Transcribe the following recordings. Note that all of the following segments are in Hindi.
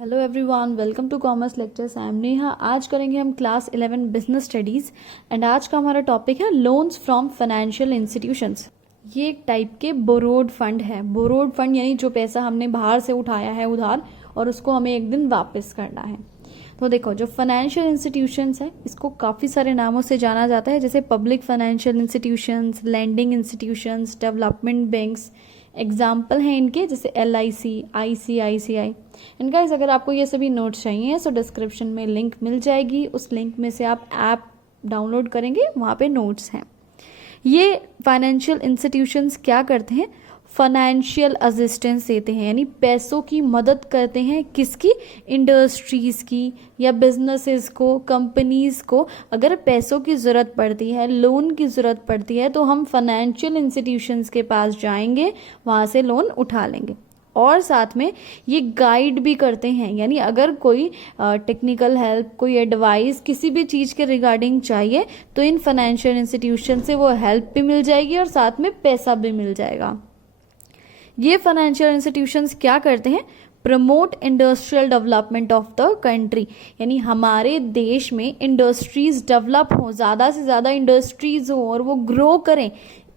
Hello everyone, welcome to commerce lectures. I am Neha. आज करेंगे हम क्लास 11 बिजनेस स्टडीज़ एंड आज का हमारा टॉपिक है लोन्स फ्रॉम फाइनेंशियल इंस्टीट्यूशंस। ये एक टाइप के बोरोड फंड है। बोरोड फंड यानी जो पैसा हमने बाहर से उठाया है उधार और उसको हमें एक दिन वापस करना है। तो देखो, जो फाइनेंशियल इंस्टीट्यूशंस है इसको काफ़ी सारे नामों से जाना जाता है, जैसे public financial institutions, lending institutions, development banks. Example हैं इनके जैसे LIC, ICICI। इनका अगर आपको ये सभी नोट्स चाहिए तो डिस्क्रिप्शन में लिंक मिल जाएगी, उस लिंक में से आप ऐप डाउनलोड करेंगे, वहाँ पे नोट्स हैं। ये फाइनेंशियल इंस्टीट्यूशंस क्या करते हैं? फाइनेंशियल असिस्टेंस देते हैं, यानी पैसों की मदद करते हैं। किसकी? इंडस्ट्रीज़ की या बिजनेसेस को, कंपनीज़ को। अगर पैसों की ज़रूरत पड़ती है, लोन की ज़रूरत पड़ती है, तो हम फाइनेंशियल इंस्टीट्यूशंस के पास जाएंगे, वहाँ से लोन उठा लेंगे। और साथ में ये गाइड भी करते हैं, यानी अगर कोई टेक्निकल हेल्प, कोई एडवाइस किसी भी चीज़ के रिगार्डिंग चाहिए तो इन फाइनेंशियल इंस्टीट्यूशन से वो हेल्प भी मिल जाएगी और साथ में पैसा भी मिल जाएगा। ये फाइनेंशियल इंस्टीट्यूशंस क्या करते हैं? Promote industrial development of the country, यानी हमारे देश में इंडस्ट्रीज डेवलप हो, ज़्यादा से ज़्यादा इंडस्ट्रीज हो और वो ग्रो करें।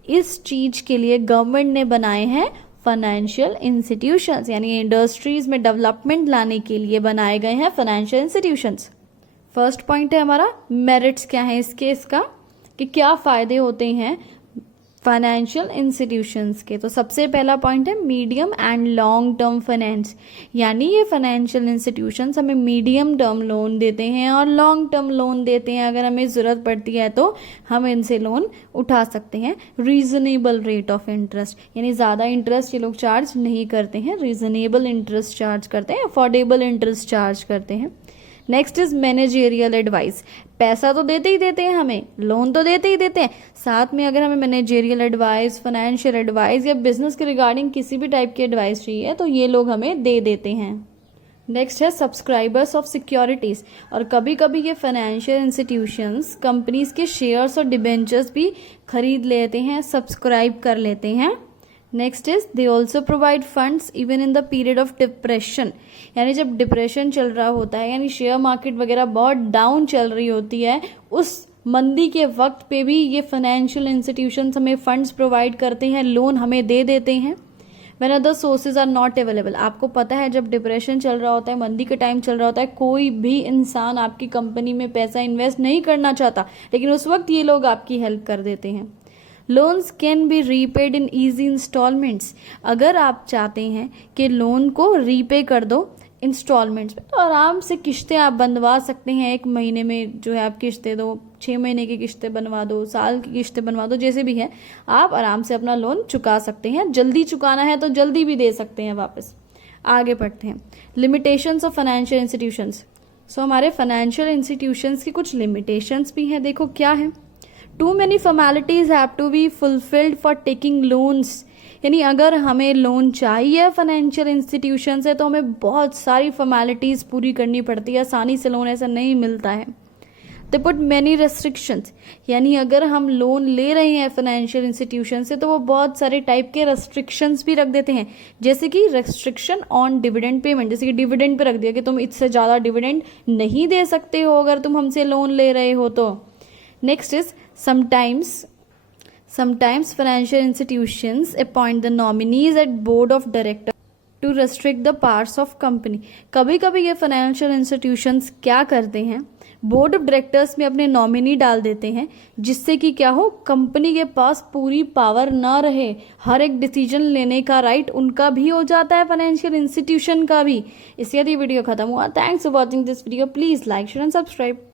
इस चीज़ के लिए गवर्नमेंट ने बनाए हैं फाइनेंशियल इंस्टीट्यूशंस, यानी इंडस्ट्रीज में डेवलपमेंट लाने के लिए बनाए गए हैं फाइनेंशियल इंस्टीट्यूशंस। फर्स्ट पॉइंट है हमारा मेरिट्स क्या है इसका कि क्या फ़ायदे होते हैं फाइनेंशियल इंस्टीट्यूशंस के। तो सबसे पहला पॉइंट है medium and long term finance, यानी ये फाइनेंशियल इंस्टीट्यूशंस हमें मीडियम टर्म लोन देते हैं और लॉन्ग टर्म लोन देते हैं। अगर हमें ज़रूरत पड़ती है तो हम इनसे लोन उठा सकते हैं। रीजनेबल रेट ऑफ इंटरेस्ट, यानी ज़्यादा इंटरेस्ट ये लोग चार्ज नहीं करते हैं, रीजनेबल इंटरेस्ट चार्ज करते हैं, अफोर्डेबल इंटरेस्ट चार्ज करते हैं। Next is managerial advice. पैसा तो देते ही देते हैं, हमें लोन तो देते ही देते हैं, साथ में अगर हमें मैनेजेरियल एडवाइस, फाइनेंशियल एडवाइस या बिजनेस के रिगार्डिंग किसी भी टाइप की एडवाइस चाहिए तो ये लोग हमें दे देते हैं। नेक्स्ट है सब्सक्राइबर्स ऑफ सिक्योरिटीज़, और कभी कभी ये फाइनेंशियल इंस्टीट्यूशंस कंपनीज के शेयर्स और डिबेंचर्स भी खरीद लेते हैं, सब्सक्राइब कर लेते हैं। Next is they also provide funds even in the period of depression, यानी जब डिप्रेशन चल रहा होता है, यानी शेयर मार्केट वगैरह बहुत डाउन चल रही होती है, उस मंदी के वक्त पे भी ये फाइनेंशियल इंस्टीट्यूशंस हमें फंड्स प्रोवाइड करते हैं, लोन हमें दे देते हैं। When other sources are not available, आपको पता है जब डिप्रेशन चल रहा होता है, मंदी का टाइम चल रहा होता है, कोई भी इंसान आपकी कंपनी में पैसा इन्वेस्ट नहीं करना चाहता, लेकिन उस वक्त ये लोग आपकी हेल्प कर देते हैं। Loans can be repaid in easy instalments, अगर आप चाहते हैं कि लोन को रीपे कर दो इंस्टॉलमेंट्स में तो आराम से किश्तें आप बनवा सकते हैं। 1 महीने में जो है आप किश्तें दो, 6 महीने की किश्तें बनवा दो, साल की किश्तें बनवा दो, जैसे भी है आप आराम से अपना लोन चुका सकते हैं। जल्दी चुकाना है तो जल्दी भी दे सकते हैं वापस। आगे बढ़ते हैं, लिमिटेशंस ऑफ फाइनेंशियल इंस्टीट्यूशंस। सो हमारे फाइनेंशियल इंस्टीट्यूशंस की कुछ लिमिटेशंस भी हैं, देखो क्या है। Too many formalities have to be fulfilled for taking loans, यानी अगर हमें लोन चाहिए फाइनेंशियल इंस्टीट्यूशन से तो हमें बहुत सारी फॉर्मेलिटीज़ पूरी करनी पड़ती है, आसानी से लोन ऐसा नहीं मिलता है। They put many restrictions, यानी अगर हम लोन ले रहे हैं फाइनेंशियल इंस्टीट्यूशन से तो वो बहुत सारे टाइप के रेस्ट्रिक्शंस भी रख देते हैं, जैसे कि रेस्ट्रिक्शन ऑन डिविडेंड पेमेंट, जैसे कि डिविडेंड पे रख दिया कि तुम इससे ज़्यादा डिविडेंड नहीं दे सकते हो अगर तुम हमसे लोन ले रहे हो तो। Next is sometimes financial institutions appoint the nominees at board of directors to restrict the powers of company। कभी कभी ये फाइनेंशियल इंस्टीट्यूशंस क्या करते हैं, बोर्ड ऑफ डायरेक्टर्स में अपने नॉमिनी डाल देते हैं, जिससे कि क्या हो, कंपनी के पास पूरी पावर ना रहे, हर एक डिसीजन लेने का राइट उनका भी हो जाता है, फाइनेंशियल इंस्टीट्यूशन का भी। इसके बाद ये वीडियो खत्म हुआ। Thanks for watching this video, please like share and subscribe.